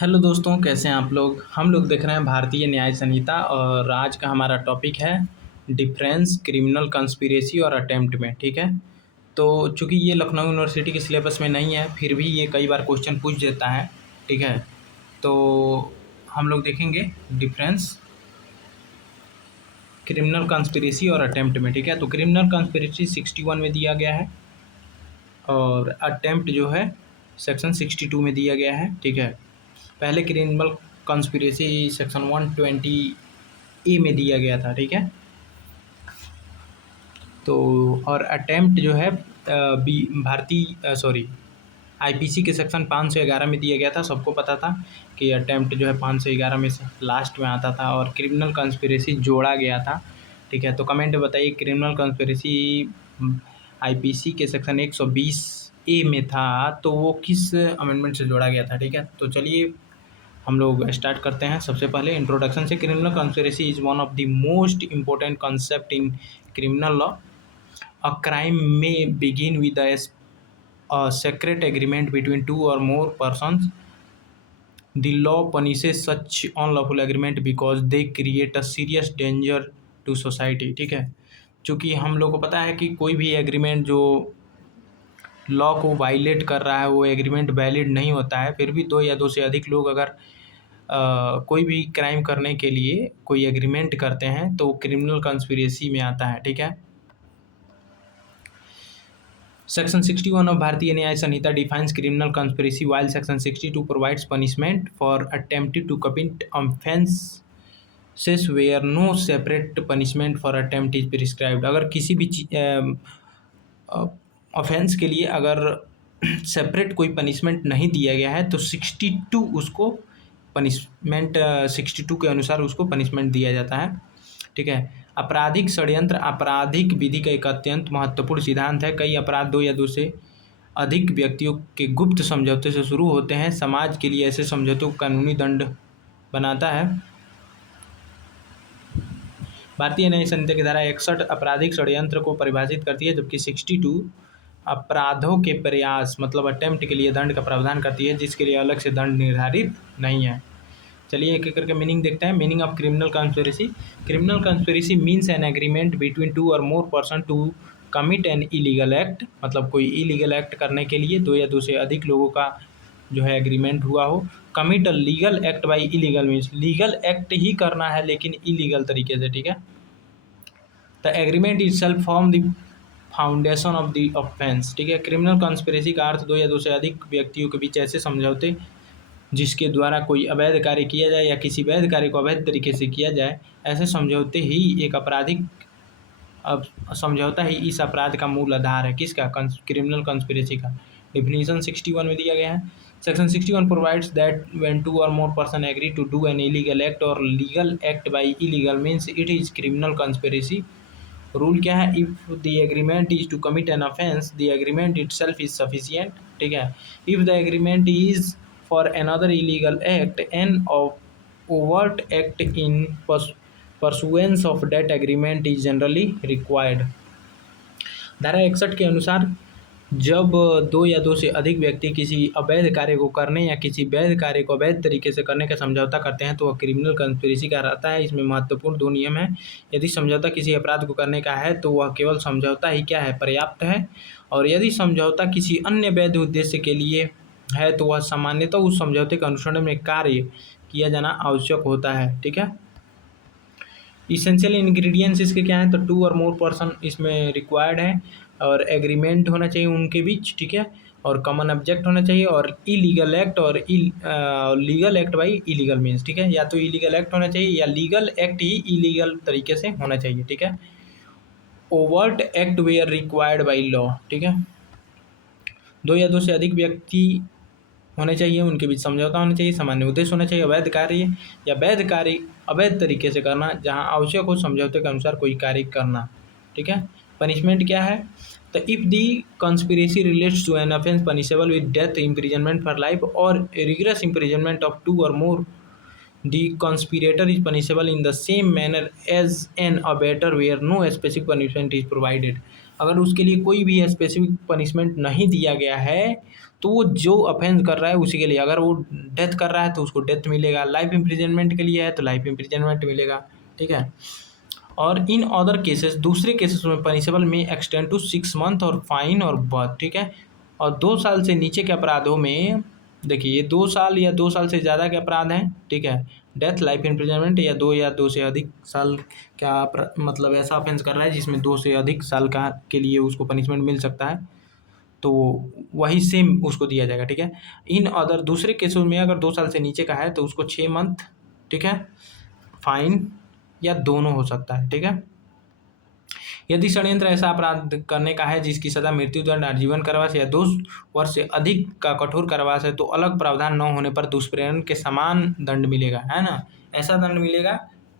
Hello दोस्तों, कैसे हैं आप लोग। हम लोग देख रहे हैं भारतीय न्याय संहिता और आज का हमारा टॉपिक है डिफरेंस क्रिमिनल कंस्पिरेसी और अटेम्प्ट में। ठीक है, तो चूंकि ये लखनऊ यूनिवर्सिटी के सिलेबस में नहीं है, फिर भी ये कई बार क्वेश्चन पूछ देता है। ठीक है, तो हम लोग देखेंगे डिफरेंस क्रिमिनल कंस्पिरेसी और अटेम्प्ट में। ठीक है, तो क्रिमिनल कंस्पिरेसी 61 में दिया गया है और अटेम्प्ट जो है सेक्शन 62 में दिया गया है। ठीक है, पहले क्रिमिनल कंस्पिरेसी सेक्शन 120 ए में दिया गया था। ठीक है, तो और अटेम्प्ट जो है भारतीय आईपीसी के सेक्शन 511 में दिया गया था। सबको पता था कि अटेम्प्ट जो है 511 में से लास्ट में आता था और क्रिमिनल कंस्पिरेसी जोड़ा गया था। ठीक है, तो कमेंट में बताइए क्रिमिनल कंस्पिरेसी आईपीसी के सेक्शन 120 ए में था तो वो किस अमेंडमेंट से जोड़ा गया था। ठीक है, तो चलिए हम लोग स्टार्ट करते हैं। सबसे पहले इंट्रोडक्शन से, criminal conspiracy is one of the most important concept in criminal law. A crime में begin with a secret agreement between two or more persons. The law punishes such unlawful agreement because they create a serious danger to society. ठीक है, चूँकि हम लोग को पता है कि कोई भी एग्रीमेंट जो लॉ को वायलेट कर रहा है वो एग्रीमेंट वैलिड नहीं होता है। फिर भी दो या दो से अधिक लोग अगर कोई भी क्राइम करने के लिए कोई एग्रीमेंट करते हैं तो क्रिमिनल कंस्पिरेसी में आता है। ठीक है, section 61 of Bharatiya Nyaya Sanhita defines criminal conspiracy while section 62 provides punishment for attempted to commit offences where no separate punishment for attempt is prescribed. अगर किसी भी ऑफेंस के लिए अगर सेपरेट कोई पनिशमेंट नहीं दिया गया है तो 62 उसको पनिशमेंट 62 के अनुसार उसको पनिशमेंट दिया जाता है। ठीक है, आपराधिक षड्यंत्र आपराधिक विधि का एक अत्यंत महत्वपूर्ण सिद्धांत है। कई अपराध दो या दो से अधिक व्यक्तियों के गुप्त समझौते से शुरू होते हैं। समाज के लिए ऐसे समझौतों को कानूनी दंड बनाता है। भारतीय न्याय संहिता की धारा 61 आपराधिक षड्यंत्र को परिभाषित करती है, जबकि 62 अपराधों के प्रयास मतलब अटेम्प्ट के लिए दंड का प्रावधान करती है, जिसके लिए अलग से दंड निर्धारित नहीं है। चलिए एक एक करके मीनिंग देखते हैं। Meaning of criminal conspiracy. Criminal conspiracy means an agreement between two और more person to commit an illegal act. मतलब कोई इलीगल एक्ट करने के लिए दो या दो से अधिक लोगों का जो है एग्रीमेंट हुआ हो। Commit a legal act by illegal means legal act ही करना है लेकिन इलीगल तरीके से। ठीक है, the agreement is self form the foundation of the offence. ठीक है, क्रिमिनल कंस्पिरेसी का अर्थ दो या दो से अधिक व्यक्तियों के बीच ऐसे समझौते जिसके द्वारा कोई अवैध कार्य किया जाए या किसी वैध कार्य को अवैध तरीके से किया जाए, ऐसे समझौते ही एक आपराधिक समझौता ही इस अपराध का मूल आधार है। किसका? क्रिमिनल कंस्पिरेसी का। डिफिनीशन 61 में दिया गया है। Section 61 provides that when two और more person agree to do an illegal act और legal act by illegal means it is criminal conspiracy. Rule क्या है? If the agreement is to commit an offence the agreement itself is sufficient. ठीक है, if the agreement is for another illegal act, an overt act in pursuance of that agreement is generally required। धारा 61 के अनुसार जब दो या दो से अधिक व्यक्ति किसी अवैध कार्य को करने या किसी वैध कार्य को अवैध तरीके से करने का समझौता करते हैं तो वह क्रिमिनल कंस्पिरेसी कहलाता है। इसमें महत्वपूर्ण दो नियम हैं। यदि समझौता किसी अपराध को करने का है तो वह केवल समझौता ही क्या है? पर्याप्त है। और यदि समझौता किसी अन्य वैध उद्देश्य के लिए है तो वह सामान्यतः उस समझौते के अनुसरण में कार्य किया जाना आवश्यक होता है। ठीक है, इसेंशियल इंग्रेडिएंट्स इसके क्या है? तो टू और मोर पर्सन इसमें रिक्वायर्ड है और एग्रीमेंट होना चाहिए उनके बीच। ठीक है, और कॉमन ऑब्जेक्ट होना चाहिए और इलीगल एक्ट और legal act by illegal means. ठीक है, या तो इलीगल एक्ट होना चाहिए या लीगल एक्ट ही इलीगल तरीके से होना चाहिए। ठीक है, overt act where required by law. ठीक है, दो या दो से अधिक व्यक्ति होने चाहिए, उनके बीच समझौता होना चाहिए, सामान्य उद्देश्य होना चाहिए, अवैध कार्य या वैध कार्य अवैध तरीके से करना, जहां आवश्यक हो समझौते के अनुसार कोई कार्य करना। ठीक है, पनिशमेंट क्या है? तो if the conspiracy relates to an offence punishable with death, imprisonment for life और रिगरस इम्प्रिजनमेंट ऑफ टू और more, the conspirator is punishable in the same manner as an abettor where no specific punishment is provided. अगर उसके लिए कोई भी specific punishment नहीं दिया गया है तो वो जो ऑफेंस कर रहा है उसी के लिए, अगर वो डेथ कर रहा है तो उसको डेथ मिलेगा, लाइफ इम्प्रिजनमेंट के लिए है तो लाइफ इम्प्रिजनमेंट मिलेगा, ठीक है। और इन अदर केसेस, दूसरे केसेस में पनिशेबल में एक्सटेंड टू 6 मंथ और फाइन और बर्थ, ठीक है। और 2 साल से नीचे के अपराधों में देखिए ये 2 साल या 2 साल से ज़्यादा के अपराध हैं, ठीक है, डेथ, लाइफ इम्प्रिजनमेंट या 2 से अधिक साल का मतलब ऐसा ऑफेंस कर रहा है जिसमें 2 से अधिक साल का के लिए उसको पनिशमेंट मिल सकता है, तो वही सेम उसको दिया जाएगा, ठीक है। इन अदर दूसरे केसों में अगर 2 साल से नीचे का है तो उसको 6 मंथ, ठीक है, फाइन या दोनों हो सकता है, ठीक है। यदि षड्यंत्र ऐसा अपराध करने का है जिसकी सजा मृत्युदंड, आजीवन कारावास या 2 वर्ष से अधिक का कठोर कारावास है तो अलग प्रावधान न होने पर दुष्प्रेरण के समान दंड मिलेगा, है ना, ऐसा दंड मिलेगा,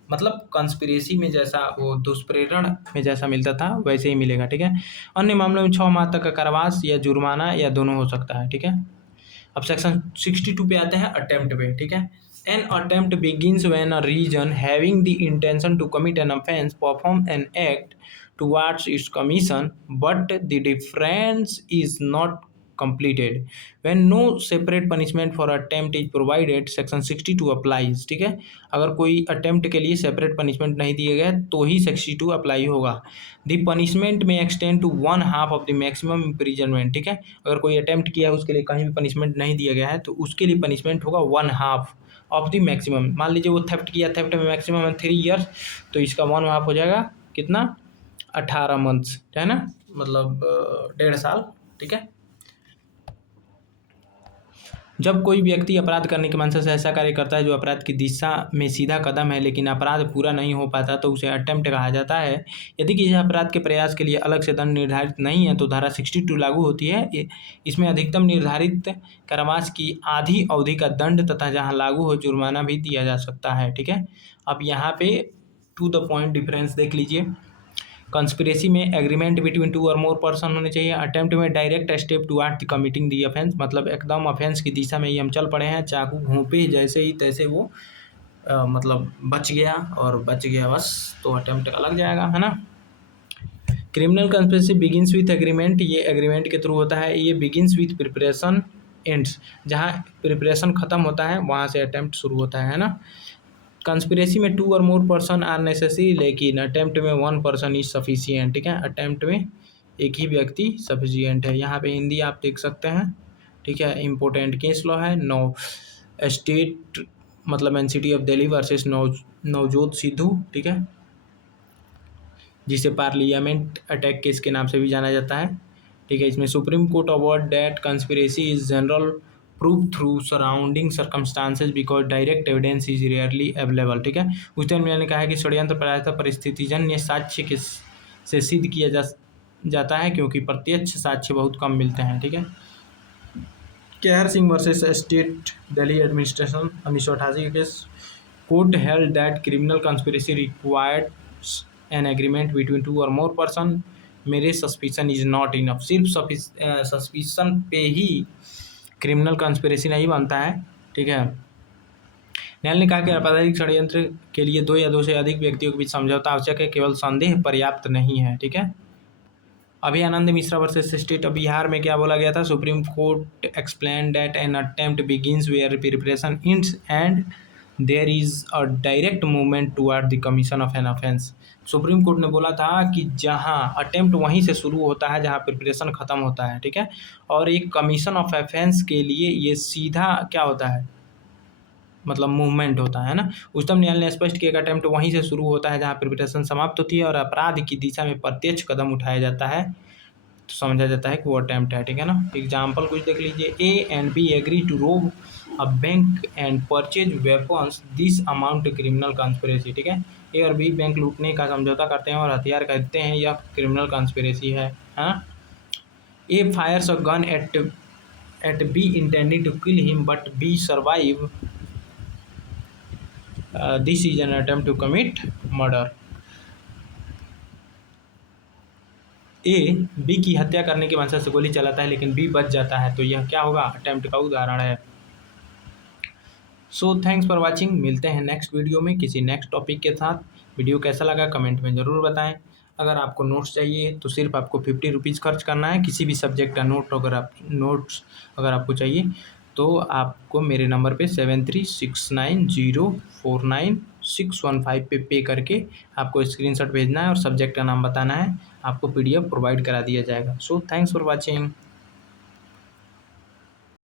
मतलब कंस्पिरेसी में जैसा वो दुष्प्रेरण में जैसा मिलता था वैसे ही मिलेगा, ठीक है। अन्य मामलों में 6 माह तक का कारावास या जुर्माना या दोनों हो सकता है, ठीक है। अब सेक्शन 62 पे आते हैं, अटेम्प्ट पे, ठीक है। An attempt begins when a reason having the intention to commit an offence perform an act towards its commission, but the difference is not completed. When no separate punishment for attempt is provided, section 62 applies, ठीक है। अगर कोई attempt के लिए separate punishment नहीं दिया गया तो ही 62 अप्लाई होगा। द पनिशमेंट में extend to 1/2 of the maximum imprisonment, ठीक है। अगर कोई अटेम्प्ट किया है उसके लिए कहीं भी पनिशमेंट नहीं दिया गया है तो उसके लिए पनिशमेंट होगा 1/2 ऑफ द मैक्सिमम। मान लीजिए वो थेफ्ट किया, थेफ्ट में मैक्सिमम है 3 ईयर्स, तो इसका 1/2 हो जाएगा कितना, 18 मंथ्स, है ना, मतलब 1.5 साल, ठीक है। जब कोई व्यक्ति अपराध करने की मंशा से ऐसा कार्य करता है जो अपराध की दिशा में सीधा कदम है लेकिन अपराध पूरा नहीं हो पाता तो उसे अटेम्प्ट कहा जाता है। यदि किसी अपराध के प्रयास के लिए अलग से दंड निर्धारित नहीं है तो धारा 62 लागू होती है। इसमें अधिकतम निर्धारित कारावास की आधी अवधि का दंड तथा जहाँ लागू हो जुर्माना भी दिया जा सकता है, ठीक है। अब यहाँ पे टू द पॉइंट डिफरेंस देख लीजिए। कंस्पिरेसी में एग्रीमेंट बिटवीन 2 और मोर पर्सन होने चाहिए। अटेम्प्ट में direct step toward the committing the offence, मतलब एकदम ऑफेंस की दिशा में ही हम चल पड़े हैं, चाकू घोंपे जैसे ही तैसे वो मतलब बच गया और बच गया बस, तो अटेम्प्ट का लग जाएगा, है ना। Criminal conspiracy begins with agreement, ये एग्रीमेंट के थ्रू होता है। ये बिगिंस विथ प्रिपरेशन एंड्स, जहाँ प्रिपरेशन खत्म होता है वहाँ से अटेम्प्ट शुरू होता है ना। कंस्पिरेसी में 2 और मोर पर्सन आर नेसेसरी, लेकिन अटेम्प्ट में 1 पर्सन इज सफिशिएंट, ठीक है। अटेम्प्ट में एक ही व्यक्ति सफिशिएंट है। यहाँ पे हिंदी आप देख सकते हैं, ठीक है। इम्पोर्टेंट केस लॉ है नौ स्टेट मतलब NCT of Delhi versus Navjot Sidhu, ठीक है, जिसे पार्लियामेंट अटैक केस के नाम से भी जाना जाता है, ठीक है। इसमें supreme court award that conspiracy is general prove through surrounding circumstances because direct evidence is rarely available, ठीक है। उच्चतम न्यायालय ने कहा है कि षड्यंत्र प्रायतः परिस्थितिजन्य साक्ष्य के से सिद्ध किया जाता है क्योंकि प्रत्यक्ष साक्ष्य बहुत कम मिलते हैं, ठीक है। Kehar Singh versus state Delhi administration 1988 का case, court held that criminal conspiracy requires an agreement between 2 और more person, mere suspicion is not enough. सिर्फ सस्पिशन पे ही क्रिमिनल कंस्पिरेसी नहीं बनता है, ठीक है। न्यायालय ने कहा कि आपराधिक षड्यंत्र के लिए 2 या 2 से अधिक व्यक्तियों के बीच समझौता आवश्यक है, केवल संदेह पर्याप्त नहीं है, ठीक है। अभी Anand Mishra versus state of Bihar में क्या बोला गया था, supreme court explain that an attempt begins where preparation ends and there is a direct movement toward the commission of an offence. Supreme court ने बोला था कि जहां अटेम्प्ट वहीं से शुरू होता है जहां प्रिपरेशन खत्म होता है, ठीक है, और एक कमीशन ऑफ ऑफेंस के लिए ये सीधा क्या होता है, मतलब मूवमेंट होता है ना। उच्चतम न्यायालय ने स्पष्ट किया कि अटेम्प्ट वहीं से शुरू होता है जहां प्रिपरेशन समाप्त होती है और अपराध की दिशा में प्रत्यक्ष कदम उठाया जाता है तो समझा जाता है कि वो अटेम्प्ट है, ठीक है ना। एग्जाम्पल कुछ देख लीजिए। A and B agree to rob a bank and purchase weapons, this amount criminal conspiracy, ठीक है। ए और बी बैंक लूटने का समझौता करते हैं और हथियार खरीदते हैं, यह क्रिमिनल कंस्पिरेसी है, हाँ। A fires a gun at B intending to kill him but B survive, this is an attempt to commit murder. A B की हत्या करने की मंशा से गोली चलाता है लेकिन बी बच जाता है तो यह क्या होगा, अटेम्प्ट का उदाहरण है। सो थैंक्स फॉर वाचिंग, मिलते हैं नेक्स्ट वीडियो में किसी नेक्स्ट टॉपिक के साथ। वीडियो कैसा लगा कमेंट में ज़रूर बताएं। अगर आपको नोट्स चाहिए तो सिर्फ आपको 50 रुपीज़ खर्च करना है। किसी भी सब्जेक्ट का नोट्स अगर आपको चाहिए तो आपको मेरे नंबर पे 7369049615 पे करके आपको स्क्रीनशॉट भेजना है और सब्जेक्ट का नाम बताना है। आपको PDF प्रोवाइड करा दिया जाएगा। So thanks for watching.